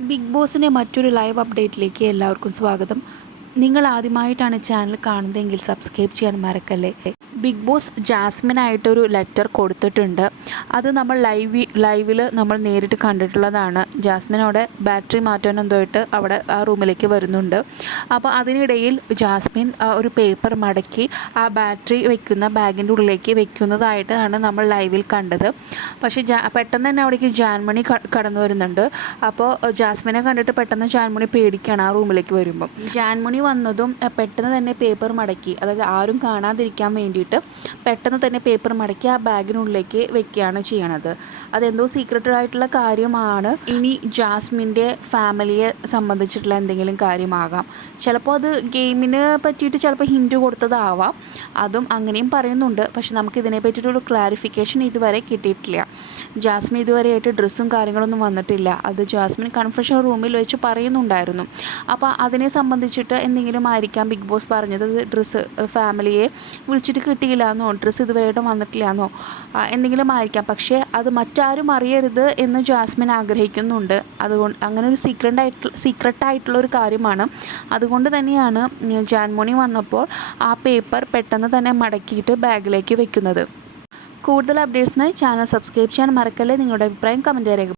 Big ബോസിന്റെ മറ്റൊരു live അപ്ഡേറ്റിലേക്ക് എല്ലാവർക്കും സ്വാഗതം. നിങ്ങൾ ആദ്യമായിട്ടാണ് ചാനൽ കാണുന്നതെങ്കിൽ സബ്സ്ക്രൈബ് ചെയ്യാൻ മറക്കല്ലേ? ബിഗ് ബോസ് ജാസ്മിനായിട്ടൊരു ലെറ്റർ കൊടുത്തിട്ടുണ്ട്. അത് നമ്മൾ ലൈവ് ലൈവിൽ നമ്മൾ നേരിട്ട് കണ്ടിട്ടുള്ളതാണ്. ജാസ്മിനോടെ ബാറ്ററി മാറ്റാൻ എന്തോയിട്ട് അവിടെ ആ റൂമിലേക്ക് വരുന്നുണ്ട്. അപ്പോൾ അതിനിടയിൽ ജാസ്മിൻ ഒരു പേപ്പർ മടക്കി ആ ബാറ്ററി വെക്കുന്ന ബാഗിന്റെ ഉള്ളിലേക്ക് വെക്കുന്നതായിട്ടാണ് നമ്മൾ ലൈവിൽ കണ്ടത്. പക്ഷേ ജാ പെട്ടെന്ന് തന്നെ അവിടേക്ക് ജാൻമണി കടന്നു വരുന്നുണ്ട്. അപ്പോൾ ജാസ്മിനെ കണ്ടിട്ട് പെട്ടെന്ന് ജാൻമണി പേടിക്കുകയാണ് ആ റൂമിലേക്ക് വരുമ്പം. ജാൻമണി വന്നതും പെട്ടെന്ന് തന്നെ പേപ്പർ മടക്കി. അതായത് ആരും കാണാതിരിക്കാൻ വേണ്ടിയിട്ട് പെട്ടെന്ന് തന്നെ പേപ്പർ മടക്കി ആ ബാഗിനുള്ളിലേക്ക് വെക്കുകയാണ് ചെയ്യണത്. അതെന്തോ സീക്രട്ടഡ് ആയിട്ടുള്ള കാര്യമാണ്. ഇനി ജാസ്മിന്റെ ഫാമിലിയെ സംബന്ധിച്ചിട്ടുള്ള എന്തെങ്കിലും കാര്യമാകാം. ചിലപ്പോൾ അത് ഗെയിമിന് പറ്റിയിട്ട് ചിലപ്പോൾ ഹിൻഡ് കൊടുത്തതാവാം. അതും അങ്ങനെയും പറയുന്നുണ്ട്. പക്ഷെ നമുക്ക് ഇതിനെ പറ്റിയിട്ടൊരു ക്ലാരിഫിക്കേഷൻ ഇതുവരെ കിട്ടിയിട്ടില്ല. ജാസ്മിൻ ഇതുവരെയായിട്ട് ഡ്രസ്സും കാര്യങ്ങളൊന്നും വന്നിട്ടില്ല. അത് ജാസ്മിൻ കൺഫെഷൻ റൂമിൽ വെച്ച് പറയുന്നുണ്ടായിരുന്നു. അപ്പോൾ അതിനെ സംബന്ധിച്ചിട്ട് എന്തെങ്കിലും ആയിരിക്കാം ബിഗ് ബോസ് പറഞ്ഞത്? ഡ്രസ്സ് ഫാമിലിയെ വിളിച്ചിട്ട് കിട്ടിയില്ല എന്നോ ഡ്രസ്സ് ഇതുവരെയായിട്ടും വന്നിട്ടില്ല എന്നോ എന്തെങ്കിലും ആയിരിക്കാം. പക്ഷേ അത് മറ്റാരും അറിയരുത് എന്ന് ജാസ്മിൻ ആഗ്രഹിക്കുന്നുണ്ട്. അതുകൊണ്ട് അങ്ങനെ ഒരു സീക്രട്ട് ആയിട്ടുള്ള സീക്രട്ടായിട്ടുള്ളൊരു കാര്യമാണ്. അതുകൊണ്ട് തന്നെയാണ് ജാൻമോണി വന്നപ്പോൾ ആ പേപ്പർ പെട്ടെന്ന് തന്നെ മടക്കിയിട്ട് ബാഗിലേക്ക് വെക്കുന്നത്. കൂടുതൽ അപ്ഡേറ്റ്സിനായി ചാനൽ സബ്സ്ക്രൈബ് ചെയ്യാൻ മറക്കല്ലേ നിങ്ങളുടെ അഭിപ്രായം കമന്റ് രേഖ